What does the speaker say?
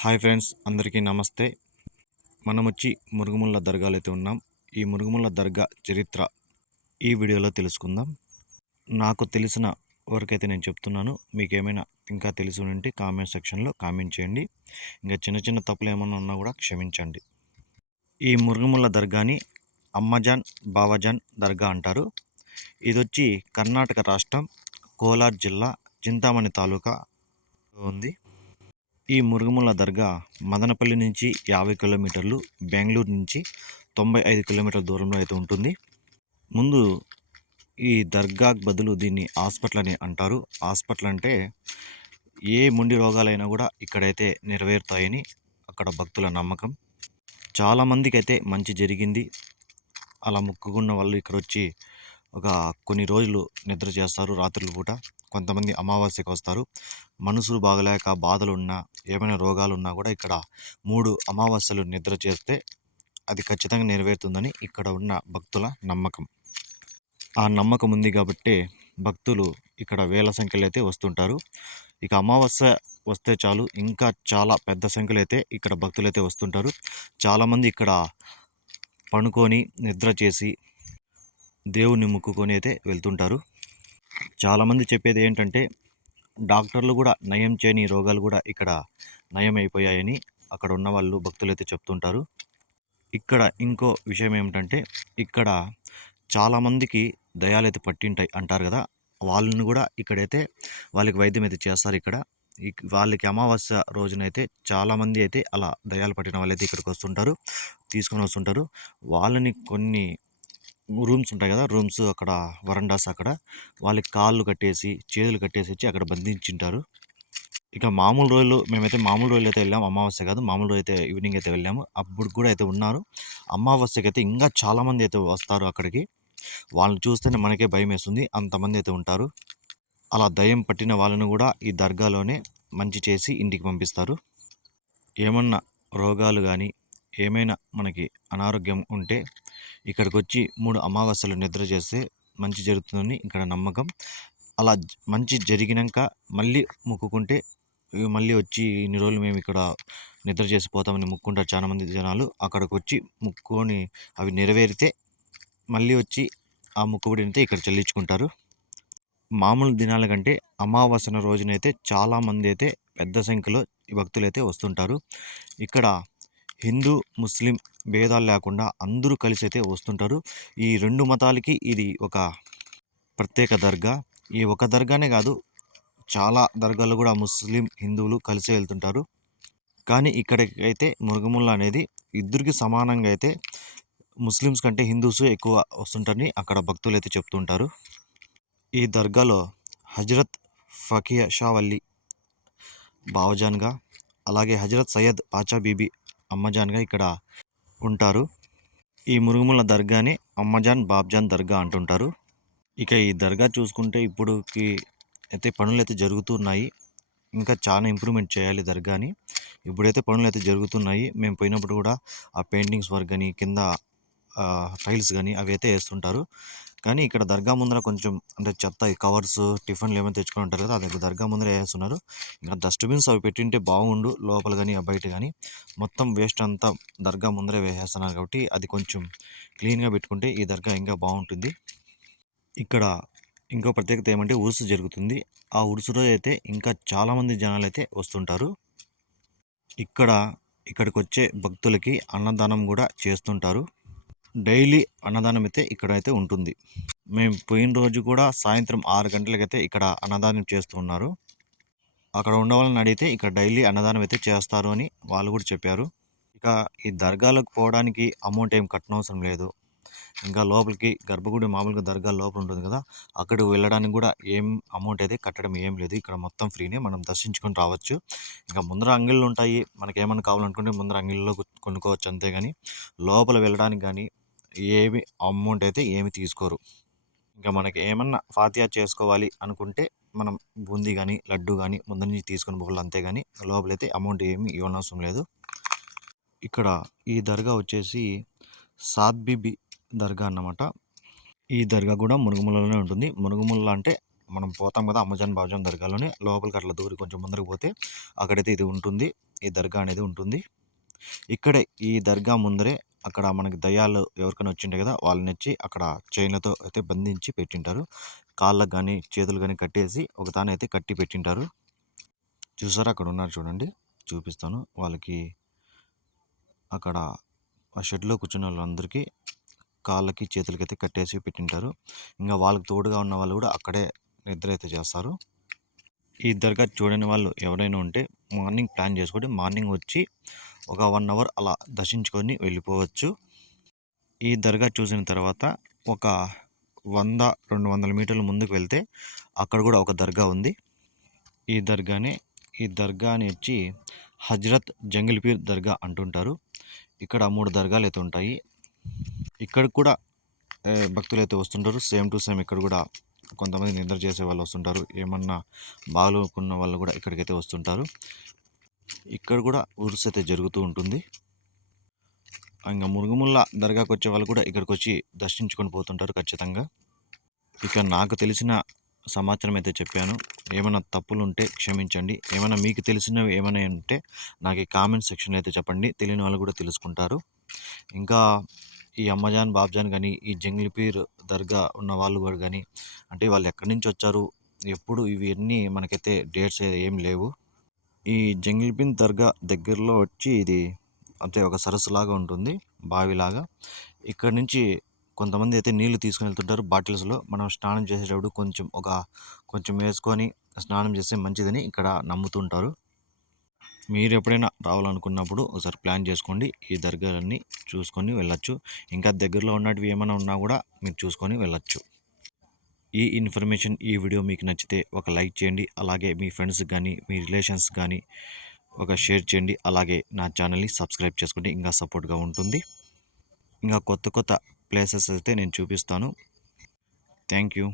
Hi friends అందరికీ నమస్తే. మనం వచ్చి మురుగుముళ్ళ దర్గాలో అయితే ఉన్నాం. ఈ మురుగుముళ్ళ దర్గా చరిత్ర ఈ వీడియోలో తెలుసుకుందాం. నాకు తెలిసిన వరకైతే నేను చెప్తున్నాను. మీకు ఏమైనా ఇంకా తెలిసి ఉంటే కామెంట్ సెక్షన్లో కామెంట్ చేయండి. ఇంకా చిన్న చిన్న తప్పులు ఏమైనా ఉన్నా కూడా క్షమించండి. ఈ మురుగుముళ్ళ దర్గాని అమ్మజాన్ బావాజాన్ దర్గా అంటారు. ఇది వచ్చి కర్ణాటక రాష్ట్రం కోలార్ జిల్లా చింతామణి తాలూకా ఉంది. ఈ మురుగుముల దర్గా మదనపల్లి నుంచి యాభై కిలోమీటర్లు బెంగళూరు నుంచి తొంభై ఐదు కిలోమీటర్ల దూరంలో అయితే ఉంటుంది. ముందు ఈ దర్గాకు బదులు దీన్ని హాస్పిటల్ అని అంటారు. హాస్పిటల్ అంటే ఏ మొండి రోగాలైనా కూడా ఇక్కడైతే నెరవేరుతాయని అక్కడ భక్తుల నమ్మకం. చాలామందికి అయితే మంచి జరిగింది. అలా మొక్కుకున్న వాళ్ళు ఇక్కడ వచ్చి ఒక కొన్ని రోజులు నిద్ర చేస్తారు రాత్రుల పూట. కొంతమంది అమావాస్యకు వస్తారు మనసులు బాగలేక బాధలు ఉన్నా ఏమైనా రోగాలు ఉన్నా కూడా ఇక్కడ మూడు అమావాస్యలు నిద్ర చేస్తే అది ఖచ్చితంగా నెరవేరుతుందని ఇక్కడ ఉన్న భక్తుల నమ్మకం. ఆ నమ్మకం ఉంది కాబట్టి భక్తులు ఇక్కడ వేల సంఖ్యలో అయితే వస్తుంటారు. ఇక అమావాస్య వస్తే చాలు ఇంకా చాలా పెద్ద సంఖ్యలో అయితే ఇక్కడ భక్తులు అయితే వస్తుంటారు. చాలామంది ఇక్కడ పనుకొని నిద్ర చేసి దేవుణ్ణి మొక్కుకొని అయితే వెళ్తుంటారు. చాలామంది చెప్పేది ఏంటంటే డాక్టర్లు కూడా నయం చేయని రోగాలు కూడా ఇక్కడ నయం అయిపోయాయని అక్కడ ఉన్న వాళ్ళు భక్తులు అయితే చెప్తుంటారు. ఇక్కడ ఇంకో విషయం ఏమిటంటే ఇక్కడ చాలామందికి దయాలు అయితే పట్టింటాయి అంటారు కదా వాళ్ళని కూడా ఇక్కడైతే వాళ్ళకి వైద్యం అయితే చేస్తారు ఇక్కడ. వాళ్ళకి అమావాస్య రోజునైతే చాలామంది అయితే అలా దయాలు పట్టిన వాళ్ళైతే ఇక్కడికి వస్తుంటారు తీసుకొని వస్తుంటారు. వాళ్ళని కొన్ని రూమ్స్ ఉంటాయి కదా రూమ్స్ అక్కడ వరండాస్ అక్కడ. వాళ్ళకి కాళ్ళు కట్టేసి చేతులు కట్టేసి వచ్చి అక్కడ బంధించింటారు. ఇక మామూలు రోజులు మేమైతే మామూలు రోజులు అయితే వెళ్ళాము అమావాస్య కాదు మామూలు రోజు అయితే ఈవినింగ్ అయితే వెళ్ళాము. అప్పుడు కూడా అయితే ఉన్నారు. అమావాస్యకి అయితే ఇంకా చాలామంది అయితే వస్తారు అక్కడికి. వాళ్ళని చూస్తేనే మనకే భయం వేస్తుంది అంతమంది అయితే ఉంటారు. అలా దయ్యం పట్టిన వాళ్ళను కూడా ఈ దర్గాలోనే మంచి చేసి ఇంటికి పంపిస్తారు. ఏమన్నా రోగాలు కానీ ఏమైనా మనకి అనారోగ్యం ఉంటే ఇక్కడికి వచ్చి మూడు అమావాస్యలు నిద్ర చేస్తే మంచి జరుగుతుందని ఇక్కడ నమ్మకం. అలా మంచి జరిగినాక మళ్ళీ మొక్కుకుంటే మళ్ళీ వచ్చి ఇన్ని రోజులు మేము ఇక్కడ నిద్ర చేసిపోతామని మొక్కుంటారు చాలామంది జనాలు. అక్కడికి వచ్చి మొక్కుకొని అవి నెరవేరితే మళ్ళీ వచ్చి ఆ మొక్కుబడిని అయితే ఇక్కడ చెల్లించుకుంటారు. మామూలు దినాల కంటే అమావాస్యన రోజునైతే చాలామంది అయితే పెద్ద సంఖ్యలో ఈ భక్తులు అయితే వస్తుంటారు. ఇక్కడ హిందూ ముస్లిం భేదాలు లేకుండా అందరూ కలిసి అయితే వస్తుంటారు. ఈ రెండు మతాలకి ఇది ఒక ప్రత్యేక దర్గా. ఈ ఒక దర్గానే కాదు చాలా దర్గాలు కూడా ముస్లిం హిందువులు కలిసి వెళ్తుంటారు. కానీ ఇక్కడికైతే మురుగుముళ్ళ అనేది ఇద్దరికి సమానంగా అయితే ముస్లిమ్స్ కంటే హిందూస్ ఎక్కువ వస్తుంటారని అక్కడ భక్తులు అయితే చెప్తుంటారు. ఈ దర్గాలో హజరత్ ఫకియా షా వల్లి బావజాన్గా అలాగే హజరత్ సయ్యద్ పాచా బీబీ అమ్మజాన్గా ఇక్కడ ఉంటారు. ఈ మురుగుముల దర్గాని అమ్మజాన్ బాబ్జాన్ దర్గా అంటుంటారు. ఇక ఈ దర్గా చూసుకుంటే ఇప్పుడుకి అయితే పనులు అయితే జరుగుతున్నాయి. ఇంకా చాలా ఇంప్రూవ్మెంట్ చేయాలి దర్గాని. ఇప్పుడైతే పనులు అయితే జరుగుతున్నాయి. మేము పోయినప్పుడు కూడా ఆ పెయింటింగ్స్ వర్క్ కానీ కింద టైల్స్ కానీ అవి అయితే వేస్తుంటారు. కానీ ఇక్కడ దర్గా ముందర కొంచెం అంటే చెత్త ఈ కవర్స్ టిఫిన్లు ఏమైనా తెచ్చుకొని ఉంటారు కదా అది దర్గా ముందర వేస్తున్నారు. ఇంకా డస్ట్బిన్స్ అవి పెట్టింటే బాగుండు లోపల కానీ బయట కానీ. మొత్తం వేస్ట్ అంతా దర్గా ముందరే వేసేస్తున్నారు కాబట్టి అది కొంచెం క్లీన్గా పెట్టుకుంటే ఈ దర్గా ఇంకా బాగుంటుంది. ఇక్కడ ఇంకో ప్రత్యేకత ఏమంటే ఉరుసు జరుగుతుంది. ఆ ఉరుసు రోజు అయితే ఇంకా చాలామంది జనాలు అయితే వస్తుంటారు. ఇక్కడ ఇక్కడికి వచ్చే భక్తులకి అన్నదానం కూడా చేస్తుంటారు. డైలీ అన్నదానం అయితే ఇక్కడ అయితే ఉంటుంది. మేము పోయిన రోజు కూడా సాయంత్రం ఆరు గంటలకైతే ఇక్కడ అన్నదానం చేస్తూ ఉన్నారు. అక్కడ ఉన్న వాళ్ళని అడిగితే ఇక్కడ డైలీ అన్నదానం అయితే చేస్తారు అని వాళ్ళు కూడా చెప్పారు. ఇక ఈ దర్గాలకు పోవడానికి అమౌంట్ ఏం కట్టనవసరం లేదు. ఇంకా లోపలికి గర్భగుడి మామూలుగా దర్గా లోపల ఉంటుంది కదా అక్కడికి వెళ్ళడానికి కూడా ఏం అమౌంట్ అయితే కట్టడం ఏం లేదు. ఇక్కడ మొత్తం ఫ్రీనే మనం దర్శించుకొని రావచ్చు. ఇంకా ముందర అంగిళ్ళు ఉంటాయి. మనకి ఏమైనా కావాలనుకుంటే ముందర అంగిళ్ళలో కొనుక్కోవచ్చు అంతే కానీ లోపల వెళ్ళడానికి కానీ ఏమి అమౌంట్ అయితే ఏమి తీసుకోరు. ఇంకా మనకి ఏమన్నా ఫాతియా చేసుకోవాలి అనుకుంటే మనం బూందీ కానీ లడ్డు కానీ ముందు నుంచి తీసుకుని పోవాలి అంతేగాని లోపలైతే అమౌంట్ ఏమి ఇవ్వనవసరం లేదు. ఇక్కడ ఈ దర్గా వచ్చేసి సాద్ బీబీ దర్గా అన్నమాట. ఈ దర్గా కూడా మురుగుములలోనే ఉంటుంది. మునుగుముల అంటే మనం పోతాం కదా అమ్మజాన్ బాజాన్ దర్గాలోనే లోపలికి అట్లా దూరి కొంచెం ముందరకు పోతే అక్కడైతే ఇది ఉంటుంది. ఈ దర్గా అనేది ఉంటుంది. ఇక్కడే ఈ దర్గా ముందరే అక్కడ మనకి దయ్యాలు ఎవరికైనా వచ్చింటాయి కదా వాళ్ళని వచ్చి అక్కడ చైన్లతో అయితే బంధించి పెట్టింటారు. కాళ్ళకు కానీ చేతులు కానీ కట్టేసి ఒక తాను అయితే కట్టి పెట్టింటారు. చూసారా? అక్కడ ఉన్నారు చూడండి. చూపిస్తాను. వాళ్ళకి అక్కడ ఆ షెడ్లో కూర్చున్న వాళ్ళందరికీ కాళ్ళకి చేతులకి అయితే కట్టేసి పెట్టింటారు. ఇంకా వాళ్ళకి తోడుగా ఉన్న వాళ్ళు కూడా అక్కడే నిద్ర అయితే చేస్తారు. ఈ దర్గా చూడని వాళ్ళు ఎవరైనా ఉంటే మార్నింగ్ ప్లాన్ చేసుకోండి మార్నింగ్ వచ్చి ఒక వన్ అవర్ అలా దర్శించుకొని వెళ్ళిపోవచ్చు. ఈ దర్గా చూసిన తర్వాత ఒక వంద రెండు వందల మీటర్ల ముందుకు వెళ్తే అక్కడ కూడా ఒక దర్గా ఉంది. ఈ దర్గానే ఈ దర్గాని వచ్చి హజ్రత్ జంగిల్పీర్ దర్గా అంటుంటారు. ఇక్కడ మూడు దర్గాలు అయితే ఉంటాయి. ఇక్కడ కూడా భక్తులు అయితే వస్తుంటారు సేమ్ టు సేమ్ ఇక్కడ కూడా కొంతమంది నిద్ర చేసే వాళ్ళు వస్తుంటారు. ఏమన్నా బాగుకున్న వాళ్ళు కూడా ఇక్కడికైతే వస్తుంటారు. ఇక్కడ కూడా ఉరుసు అయితే జరుగుతూ ఉంటుంది. ఇంకా మురుగుముళ్ళ దర్గాకు వచ్చే వాళ్ళు కూడా ఇక్కడికి వచ్చి దర్శించుకొని పోతుంటారు ఖచ్చితంగా. ఇక నాకు తెలిసిన సమాచారం అయితే చెప్పాను. ఏమైనా తప్పులు ఉంటే క్షమించండి. ఏమైనా మీకు తెలిసినవి ఏమైనా ఉంటే నాకు ఈ కామెంట్ సెక్షన్లో అయితే చెప్పండి. తెలియని వాళ్ళు కూడా తెలుసుకుంటారు. ఇంకా ఈ అమ్మజాన్ బాబ్జాన్ కానీ ఈ జంగ్లిపీర్ దర్గా ఉన్న వాళ్ళు కూడా కానీ అంటే వాళ్ళు ఎక్కడి నుంచి వచ్చారు ఎప్పుడు ఇవన్నీ మనకైతే డేట్స్ ఏం లేవు. ఈ జంగిల్పీర్ దర్గా దగ్గరలో వచ్చి ఇది అంటే ఒక సరస్సు లాగా ఉంటుంది బావిలాగా. ఇక్కడ నుంచి కొంతమంది అయితే నీళ్ళు తీసుకుని వెళ్తుంటారు బాటిల్స్లో. మనం స్నానం చేసేటప్పుడు కొంచెం ఒక కొంచెం వేసుకొని స్నానం చేస్తే మంచిదని ఇక్కడ నమ్ముతుంటారు. మీరు ఎప్పుడైనా రావాలనుకున్నప్పుడు ఒకసారి ప్లాన్ చేసుకోండి. ఈ దర్గాలన్నీ చూసుకొని వెళ్ళొచ్చు. ఇంకా దగ్గరలో ఉన్నటివి ఏమైనా ఉన్నా కూడా మీరు చూసుకొని వెళ్ళొచ్చు. ఈ ఇన్ఫర్మేషన్ ఈ వీడియో మీకు నచ్చితే ఒక లైక్ చేయండి. అలాగే మీ ఫ్రెండ్స్ కానీ మీ రిలేషన్స్ కానీ ఒక షేర్ చేయండి. అలాగే నా ఛానల్ని సబ్స్క్రైబ్ చేసుకుంటే ఇంకా సపోర్ట్గా ఉంటుంది. ఇంకా కొత్త కొత్త ప్లేసెస్ అయితే నేను చూపిస్తాను. Thank you.